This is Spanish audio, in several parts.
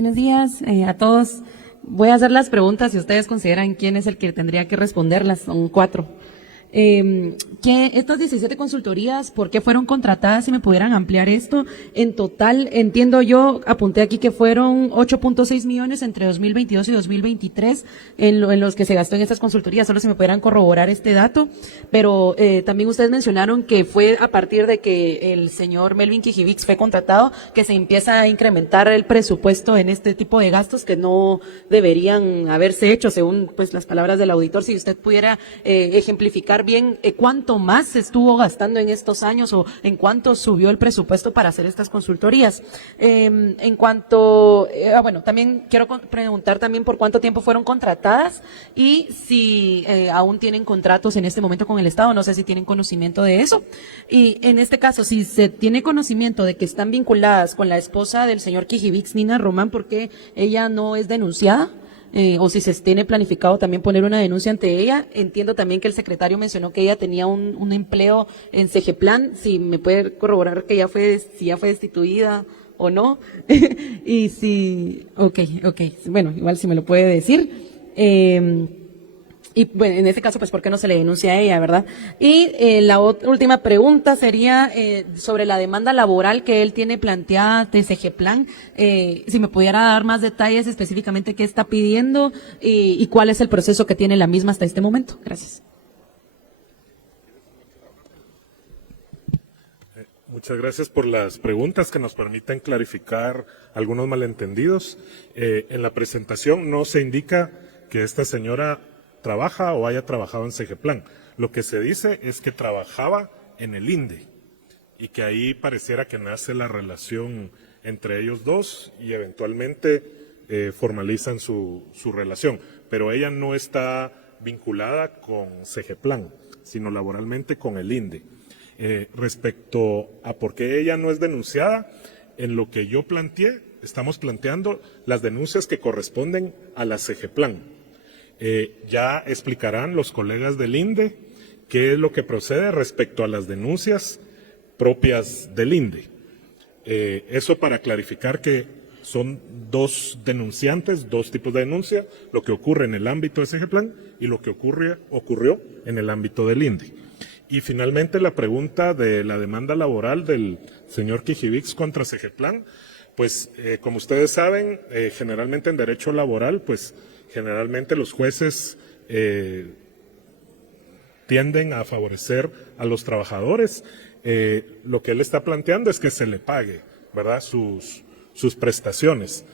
Buenos días a todos. Voy a hacer las preguntas y ustedes consideran quién es el que tendría que responderlas. Son 4. Que estas 17 consultorías, ¿por qué fueron contratadas? Si me pudieran ampliar esto. En total, entiendo yo, apunté aquí que fueron 8.6 millones entre 2022 y 2023 en los que se gastó en estas consultorías. Solo si me pudieran corroborar este dato. Pero también ustedes mencionaron que fue a partir de que el señor Melvin Kijivix fue contratado que se empieza a incrementar el presupuesto en este tipo de gastos que no deberían haberse hecho, según pues las palabras del auditor. Si usted pudiera ejemplificar bien cuánto más se estuvo gastando en estos años o en cuánto subió el presupuesto para hacer estas consultorías. En cuanto, bueno, también quiero preguntar también por cuánto tiempo fueron contratadas y si aún tienen contratos en este momento con el Estado. No sé si tienen conocimiento de eso. Y en este caso, si se tiene conocimiento de que están vinculadas con la esposa del señor Kijivix, Nina Román, ¿por qué ella no es denunciada? O si se tiene planificado también poner una denuncia ante ella. Entiendo también que el secretario mencionó que ella tenía un empleo en Segeplan, si me puede corroborar que si ya fue destituida o no. Y si, okay, bueno, igual si me lo puede decir. Y bueno, en este caso, pues, ¿por qué no se le denuncia a ella, verdad? Y la última pregunta sería sobre la demanda laboral que él tiene planteada de Segeplan. Si me pudiera dar más detalles específicamente qué está pidiendo y cuál es el proceso que tiene la misma hasta este momento. Gracias. Muchas gracias por las preguntas que nos permiten clarificar algunos malentendidos. En la presentación no se indica que esta señora trabaja o haya trabajado en Segeplan. Lo que se dice es que trabajaba en el INDE y que ahí pareciera que nace la relación entre ellos dos y eventualmente formalizan su relación. Pero ella no está vinculada con Segeplan, sino laboralmente con el INDE. Respecto a por qué ella no es denunciada, en lo que yo planteé, estamos planteando las denuncias que corresponden a la Segeplan. Ya explicarán los colegas del INDE qué es lo que procede respecto a las denuncias propias del INDE. Eso para clarificar que son dos denunciantes, dos tipos de denuncia, lo que ocurre en el ámbito de Segeplan y lo que ocurrió en el ámbito del INDE. Y finalmente la pregunta de la demanda laboral del señor Kijivix contra Segeplan, pues como ustedes saben, generalmente en derecho laboral, pues generalmente los jueces tienden a favorecer a los trabajadores. Lo que él está planteando es que se le pague, ¿verdad?, sus prestaciones.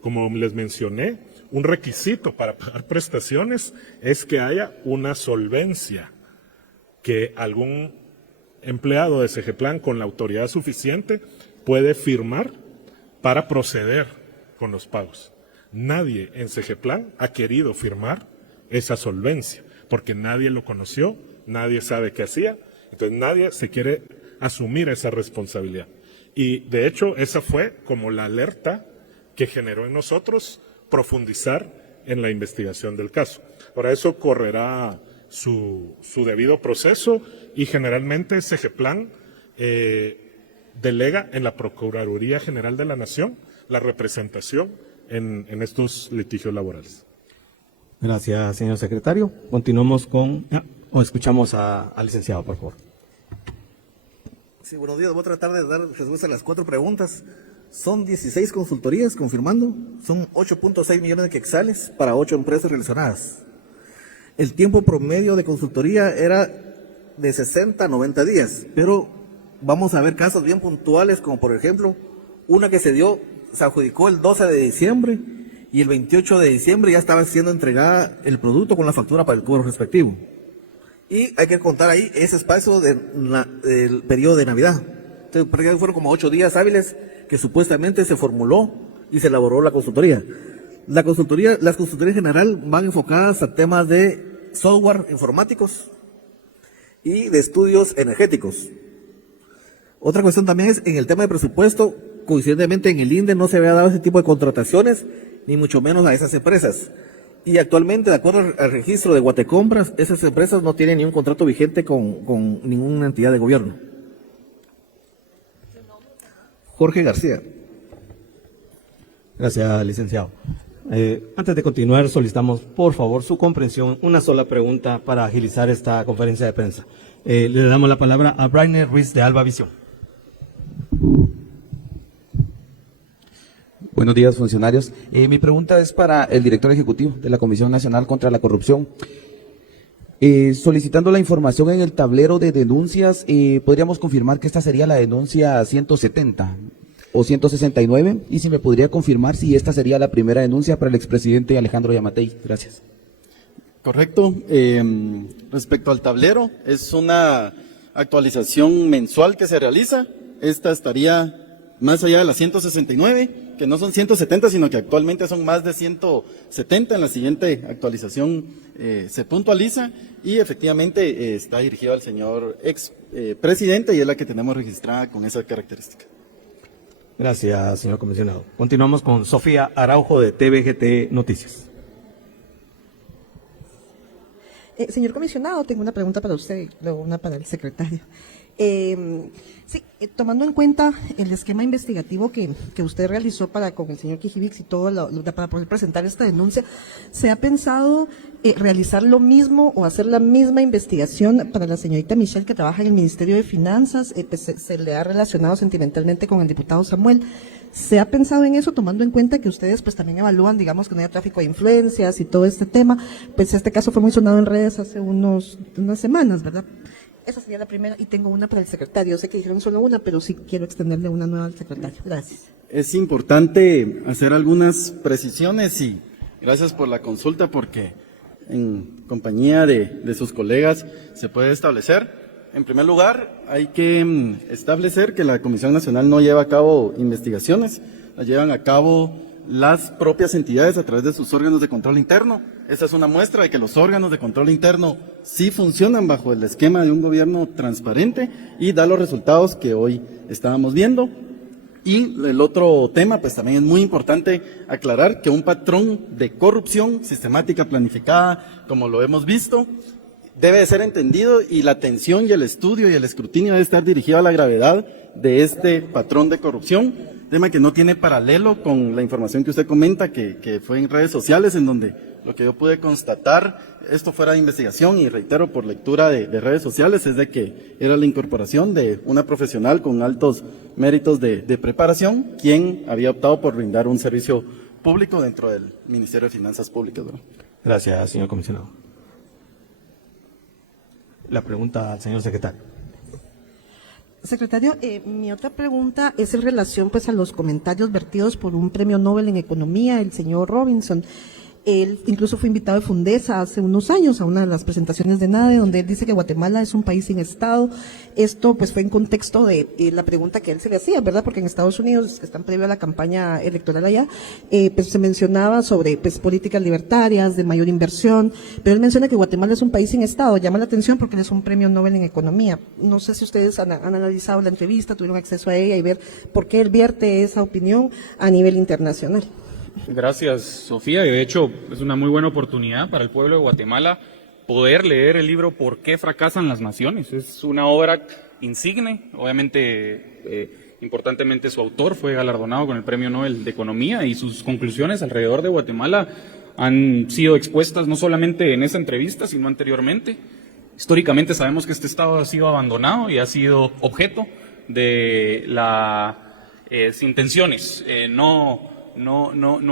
Como les mencioné, un requisito para pagar prestaciones es que haya una solvencia, que algún empleado de Segeplan con la autoridad suficiente puede firmar para proceder con los pagos. Nadie en Segeplan ha querido firmar esa solvencia, porque nadie lo conoció, nadie sabe qué hacía, entonces nadie se quiere asumir esa responsabilidad. Y de hecho esa fue como la alerta que generó en nosotros profundizar en la investigación del caso. Por eso correrá su debido proceso y generalmente Segeplan delega en la Procuraduría General de la Nación la representación en estos litigios laborales. Gracias, señor secretario. Continuamos o escuchamos al licenciado, por favor. Sí, buenos días. Voy a tratar de dar respuesta a las 4 preguntas. Son 16 consultorías, confirmando. Son 8.6 millones de quetzales para 8 empresas relacionadas. El tiempo promedio de consultoría era de 60 a 90 días, pero vamos a ver casos bien puntuales, como por ejemplo, una que se adjudicó el 12 de diciembre y el 28 de diciembre ya estaba siendo entregada el producto con la factura para el cobro respectivo. Y hay que contar ahí ese espacio del periodo de Navidad. Entonces, prácticamente fueron como 8 días hábiles que supuestamente se formuló y se elaboró la consultoría. Las consultorías en general van enfocadas a temas de software informáticos y de estudios energéticos. Otra cuestión también es en el tema de presupuesto. Coincidentemente en el INDE no se había dado ese tipo de contrataciones, ni mucho menos a esas empresas. Y actualmente, de acuerdo al registro de Guatecompras, esas empresas no tienen ningún contrato vigente con ninguna entidad de gobierno. Jorge García. Gracias, licenciado. Antes de continuar, solicitamos, por favor, su comprensión. Una sola pregunta para agilizar esta conferencia de prensa. Le damos la palabra a Brainer Ruiz de Alba Visión. Buenos días, funcionarios. Mi pregunta es para el director ejecutivo de la Comisión Nacional contra la Corrupción. Solicitando la información en el tablero de denuncias, ¿podríamos confirmar que esta sería la denuncia 170 o 169? Y si me podría confirmar si esta sería la primera denuncia para el expresidente Alejandro Yamatei. Gracias. Correcto. Respecto al tablero, es una actualización mensual que se realiza. Esta estaría más allá de las 169, que no son 170, sino que actualmente son más de 170. En la siguiente actualización se puntualiza y efectivamente está dirigida al señor ex presidente y es la que tenemos registrada con esa característica. Gracias, señor comisionado. Continuamos con Sofía Araujo de TVGT Noticias. Señor comisionado, tengo una pregunta para usted y luego una para el secretario. Tomando en cuenta el esquema investigativo que usted realizó con el señor Kijibix y todo para poder presentar esta denuncia, ¿se ha pensado realizar lo mismo o hacer la misma investigación para la señorita Michelle que trabaja en el Ministerio de Finanzas? Se le ha relacionado sentimentalmente con el diputado Samuel. ¿Se ha pensado en eso, tomando en cuenta que ustedes pues también evalúan, digamos, que no haya tráfico de influencias y todo este tema? Pues este caso fue muy sonado en redes hace unas semanas, ¿verdad? Esa sería la primera, y tengo una para el secretario. Sé que dijeron solo una, pero sí quiero extenderle una nueva al secretario. Gracias. Es importante hacer algunas precisiones y gracias por la consulta, porque en compañía de sus colegas se puede establecer. En primer lugar, hay que establecer que la Comisión Nacional no lleva a cabo investigaciones, las llevan a cabo las propias entidades a través de sus órganos de control interno. Esa es una muestra de que los órganos de control interno sí funcionan bajo el esquema de un gobierno transparente y da los resultados que hoy estábamos viendo. Y el otro tema, pues también es muy importante aclarar que un patrón de corrupción sistemática, planificada, como lo hemos visto, debe de ser entendido y la atención y el estudio y el escrutinio debe estar dirigido a la gravedad de este patrón de corrupción, tema que no tiene paralelo con la información que usted comenta, que fue en redes sociales, en donde lo que yo pude constatar, esto fuera de investigación y reitero por lectura de redes sociales, es de que era la incorporación de una profesional con altos méritos de preparación, quien había optado por brindar un servicio público dentro del Ministerio de Finanzas Públicas, ¿verdad? Gracias, señor comisionado. La pregunta al señor secretario. Secretario, mi otra pregunta es en relación pues a los comentarios vertidos por un premio Nobel en Economía, el señor Robinson. Él incluso fue invitado de Fundesa hace unos años a una de las presentaciones de NADE, donde él dice que Guatemala es un país sin Estado. Esto pues fue en contexto de la pregunta que él se le hacía, ¿verdad? Porque en Estados Unidos, que están previo a la campaña electoral allá, pues se mencionaba sobre pues políticas libertarias, de mayor inversión, pero él menciona que Guatemala es un país sin Estado. Llama la atención porque él es un premio Nobel en Economía. No sé si ustedes han analizado la entrevista, tuvieron acceso a ella y ver por qué él vierte esa opinión a nivel internacional. Gracias, Sofía. Y de hecho, es una muy buena oportunidad para el pueblo de Guatemala poder leer el libro ¿Por qué fracasan las naciones? Es una obra insigne. Obviamente, importantemente, su autor fue galardonado con el Premio Nobel de Economía y sus conclusiones alrededor de Guatemala han sido expuestas no solamente en esa entrevista, sino anteriormente. Históricamente sabemos que este Estado ha sido abandonado y ha sido objeto de las intenciones no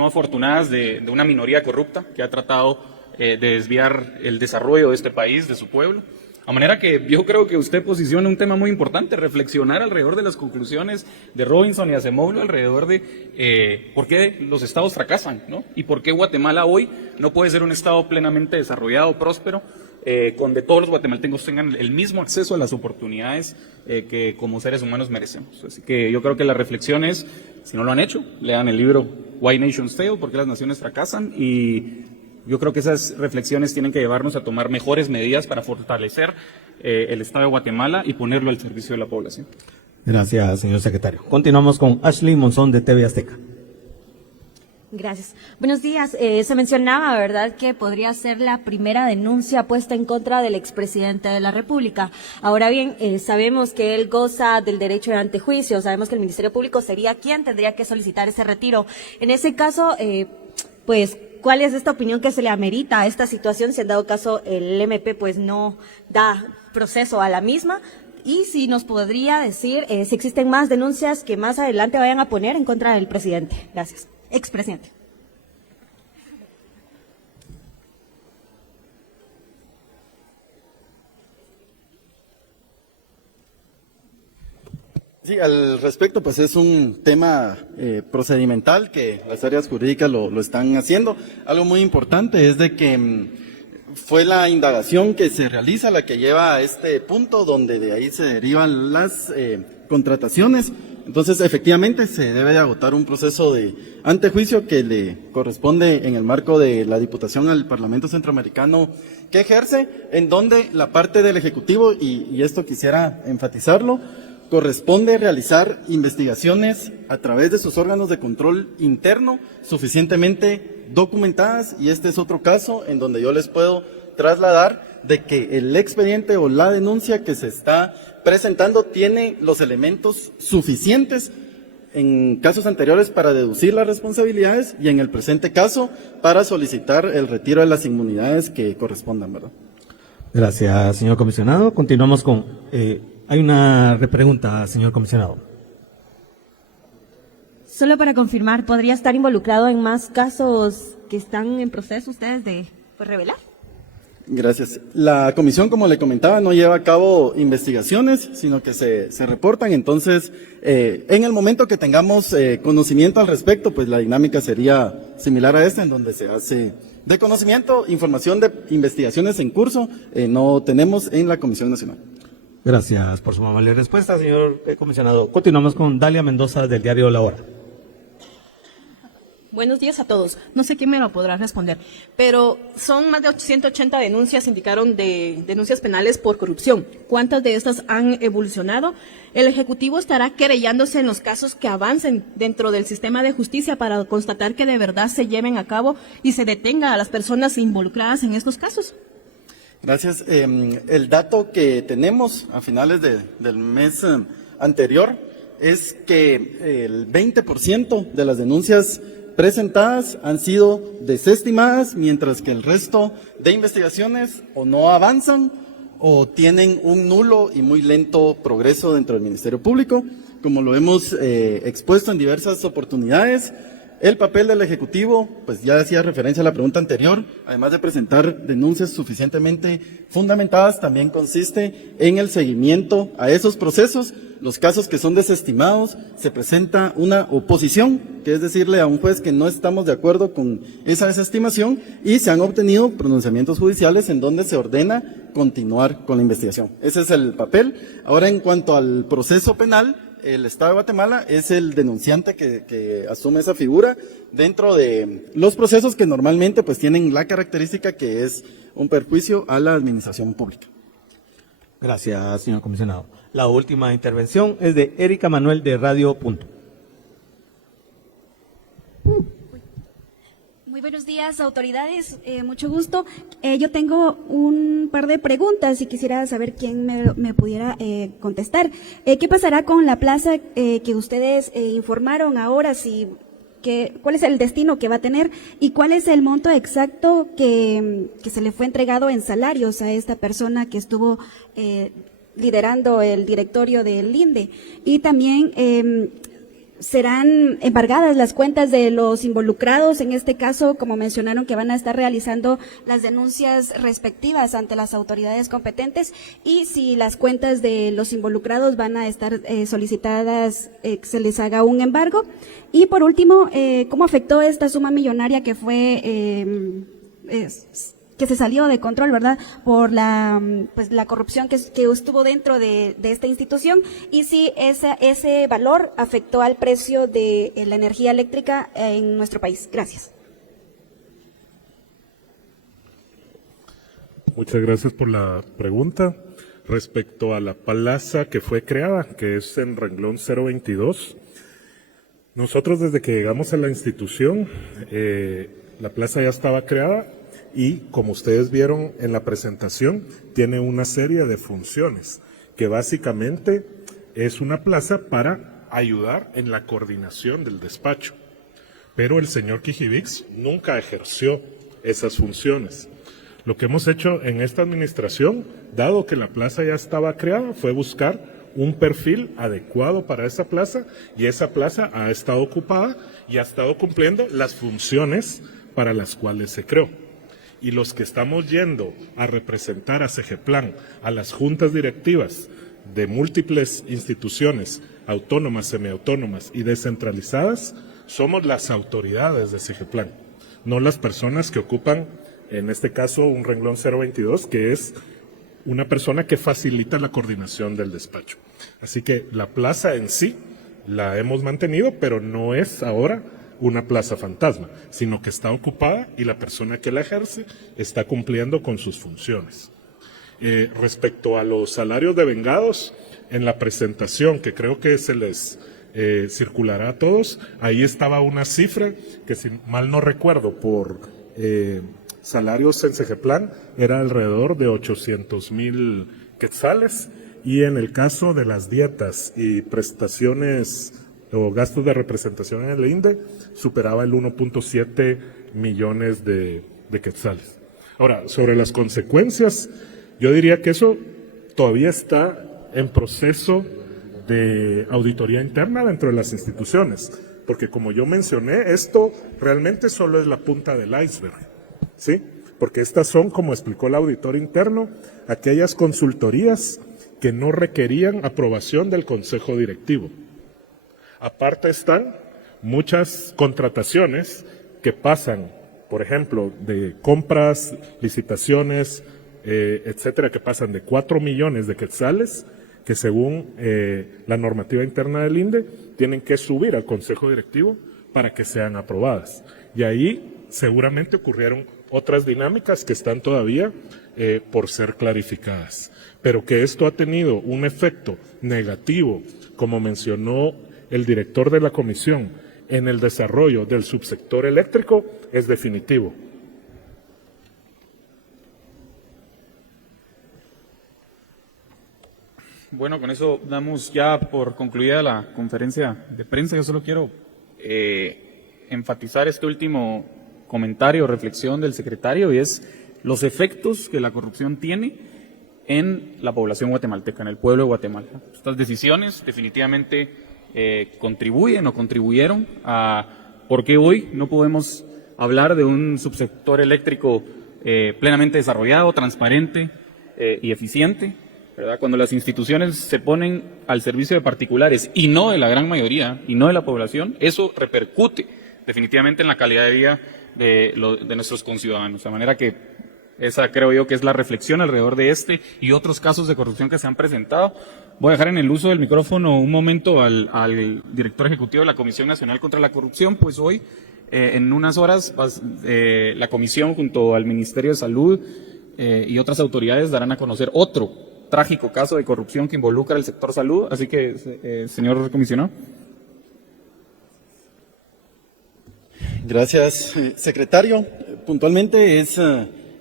afortunadas de una minoría corrupta que ha tratado de desviar el desarrollo de este país, de su pueblo. A manera que yo creo que usted posiciona un tema muy importante, reflexionar alrededor de las conclusiones de Robinson y Acemoglu alrededor de por qué los estados fracasan, ¿no? Y por qué Guatemala hoy no puede ser un estado plenamente desarrollado, próspero, donde todos los guatemaltecos tengan el mismo acceso a las oportunidades que como seres humanos merecemos. Así que yo creo que la reflexión es, si no lo han hecho, lean el libro Why Nations Fail, ¿Por qué las naciones fracasan? Y yo creo que esas reflexiones tienen que llevarnos a tomar mejores medidas para fortalecer el Estado de Guatemala y ponerlo al servicio de la población. Gracias, señor secretario. Continuamos con Ashley Monzón de TV Azteca. Gracias. Buenos días. Se mencionaba, ¿verdad?, que podría ser la primera denuncia puesta en contra del expresidente de la República. Ahora bien, sabemos que él goza del derecho de antejuicio, sabemos que el Ministerio Público sería quien tendría que solicitar ese retiro. En ese caso, pues, ¿cuál es esta opinión que se le amerita a esta situación si en dado caso el MP pues no da proceso a la misma? Y si nos podría decir si existen más denuncias que más adelante vayan a poner en contra del presidente. Gracias. Expresidente. Sí, al respecto, pues es un tema procedimental que las áreas jurídicas lo están haciendo. Algo muy importante es de que fue la indagación que se realiza la que lleva a este punto donde de ahí se derivan las contrataciones. Entonces, efectivamente, se debe de agotar un proceso de antejuicio que le corresponde en el marco de la Diputación al Parlamento Centroamericano que ejerce, en donde la parte del Ejecutivo, y esto quisiera enfatizarlo, corresponde realizar investigaciones a través de sus órganos de control interno suficientemente documentadas, y este es otro caso en donde yo les puedo trasladar de que el expediente o la denuncia que se está presentando tiene los elementos suficientes en casos anteriores para deducir las responsabilidades y en el presente caso para solicitar el retiro de las inmunidades que correspondan, ¿verdad? Gracias, señor comisionado. Continuamos con... hay una repregunta, señor comisionado. Solo para confirmar, ¿podría estar involucrado en más casos que están en proceso ustedes de revelar? Gracias. La comisión, como le comentaba, no lleva a cabo investigaciones, sino que se reportan. Entonces, en el momento que tengamos conocimiento al respecto, pues la dinámica sería similar a esta, en donde se hace de conocimiento, información de investigaciones en curso, no tenemos en la Comisión Nacional. Gracias por su amable respuesta, señor comisionado. Continuamos con Dalia Mendoza, del diario La Hora. Buenos días a todos. No sé quién me lo podrá responder, pero son más de 180 denuncias, indicaron, de denuncias penales por corrupción. ¿Cuántas de estas han evolucionado? ¿El Ejecutivo estará querellándose en los casos que avancen dentro del sistema de justicia para constatar que de verdad se lleven a cabo y se detenga a las personas involucradas en estos casos? Gracias. El dato que tenemos a finales del mes anterior es que el 20% de las denuncias presentadas han sido desestimadas, mientras que el resto de investigaciones o no avanzan o tienen un nulo y muy lento progreso dentro del Ministerio Público. Como lo hemos expuesto en diversas oportunidades, el papel del Ejecutivo, pues ya hacía referencia a la pregunta anterior, además de presentar denuncias suficientemente fundamentadas, también consiste en el seguimiento a esos procesos. Los casos que son desestimados, se presenta una oposición, que es decirle a un juez que no estamos de acuerdo con esa desestimación, y se han obtenido pronunciamientos judiciales en donde se ordena continuar con la investigación. Ese es el papel. Ahora, en cuanto al proceso penal, el Estado de Guatemala es el denunciante que asume esa figura dentro de los procesos que normalmente pues tienen la característica que es un perjuicio a la administración pública. Gracias, señor comisionado. La última intervención es de Erika Manuel, de Radio Punto. Muy buenos días, autoridades, mucho gusto. Yo tengo un par de preguntas y quisiera saber quién me pudiera contestar. ¿Qué pasará con la plaza que ustedes informaron ahora? ¿Cuál es el destino que va a tener y cuál es el monto exacto que se le fue entregado en salarios a esta persona que estuvo liderando el directorio del INDE? Y también serán embargadas las cuentas de los involucrados, en este caso, como mencionaron, que van a estar realizando las denuncias respectivas ante las autoridades competentes, y si las cuentas de los involucrados van a estar solicitadas, se les haga un embargo. Y por último, ¿cómo afectó esta suma millonaria que fue que se salió de control, ¿verdad?, por la corrupción que estuvo dentro de esta institución, y si ese valor afectó al precio de la energía eléctrica en nuestro país? Gracias. Muchas gracias por la pregunta. Respecto a la plaza que fue creada, que es en renglón 022, Nosotros desde que llegamos a la institución, la plaza ya estaba creada y como ustedes vieron en la presentación, tiene una serie de funciones que básicamente es una plaza para ayudar en la coordinación del despacho. Pero el señor Kijivix nunca ejerció esas funciones. Lo que hemos hecho en esta administración, dado que la plaza ya estaba creada, fue buscar un perfil adecuado para esa plaza y esa plaza ha estado ocupada y ha estado cumpliendo las funciones para las cuales se creó. Y los que estamos yendo a representar a CEGEPLAN, a las juntas directivas de múltiples instituciones autónomas, semiautónomas y descentralizadas, somos las autoridades de CEGEPLAN, no las personas que ocupan, en este caso, un renglón 022, que es una persona que facilita la coordinación del despacho. Así que la plaza en sí la hemos mantenido, pero no es ahora una plaza fantasma, sino que está ocupada y la persona que la ejerce está cumpliendo con sus funciones. Respecto a los salarios devengados, en la presentación que creo que se les circulará a todos, ahí estaba una cifra que, si mal no recuerdo, por salarios en CEGEPLAN era alrededor de 800,000 quetzales, y en el caso de las dietas y prestaciones o gastos de representación en el INDE superaba el 1.7 millones de quetzales. Ahora, sobre las consecuencias, yo diría que eso todavía está en proceso de auditoría interna dentro de las instituciones, porque como yo mencioné, esto realmente solo es la punta del iceberg, ¿sí? Porque estas son, como explicó el auditor interno, aquellas consultorías que no requerían aprobación del Consejo Directivo. Aparte están muchas contrataciones que pasan, por ejemplo, de compras, licitaciones, etcétera, que pasan de 4 millones de quetzales, que según la normativa interna del INDE tienen que subir al Consejo Directivo para que sean aprobadas. Y ahí seguramente ocurrieron otras dinámicas que están todavía por ser clarificadas. Pero que esto ha tenido un efecto negativo, como mencionó el director de la comisión, en el desarrollo del subsector eléctrico, es definitivo. Bueno, con eso damos ya por concluida la conferencia de prensa. Yo solo quiero enfatizar este último comentario o reflexión del secretario, y es los efectos que la corrupción tiene en la población guatemalteca, en el pueblo de Guatemala. Estas decisiones definitivamente contribuyen o contribuyeron a por qué hoy no podemos hablar de un subsector eléctrico plenamente desarrollado, transparente y eficiente, ¿verdad? Cuando las instituciones se ponen al servicio de particulares y no de la gran mayoría, y no de la población, eso repercute definitivamente en la calidad de vida de nuestros conciudadanos. De manera que esa creo yo que es la reflexión alrededor de este y otros casos de corrupción que se han presentado. Voy a dejar en el uso del micrófono un momento al director ejecutivo de la Comisión Nacional contra la Corrupción, pues hoy, en unas horas, la comisión junto al Ministerio de Salud y otras autoridades darán a conocer otro trágico caso de corrupción que involucra al sector salud. Así que, señor comisionado. Gracias, secretario. Puntualmente es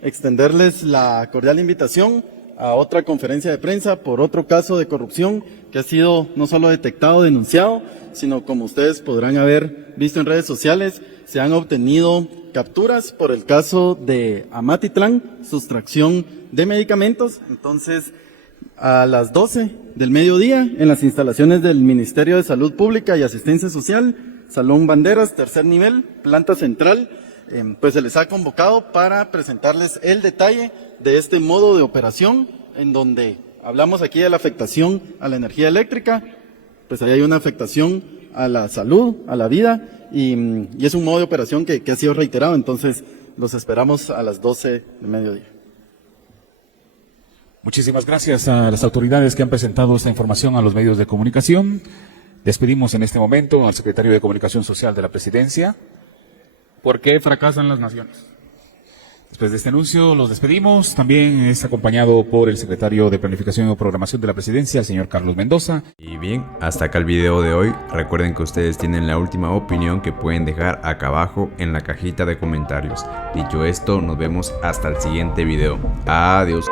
extenderles la cordial invitación a otra conferencia de prensa por otro caso de corrupción que ha sido no solo detectado, denunciado, sino, como ustedes podrán haber visto en redes sociales, se han obtenido capturas por el caso de Amatitlán, sustracción de medicamentos. Entonces, a las 12 del mediodía, en las instalaciones del Ministerio de Salud Pública y Asistencia Social, Salón Banderas, tercer nivel, planta central, pues se les ha convocado para presentarles el detalle de este modo de operación, en donde hablamos aquí de la afectación a la energía eléctrica, pues ahí hay una afectación a la salud, a la vida, y es un modo de operación que ha sido reiterado. Entonces los esperamos a las 12 del mediodía. Muchísimas gracias a las autoridades que han presentado esta información a los medios de comunicación. Despedimos en este momento al secretario de Comunicación Social de la Presidencia. ¿Por qué fracasan las naciones? Después de este anuncio los despedimos. También es acompañado por el secretario de Planificación y Programación de la Presidencia, el señor Carlos Mendoza. Y bien, hasta acá el video de hoy. Recuerden que ustedes tienen la última opinión que pueden dejar acá abajo en la cajita de comentarios. Dicho esto, nos vemos hasta el siguiente video. Adiós.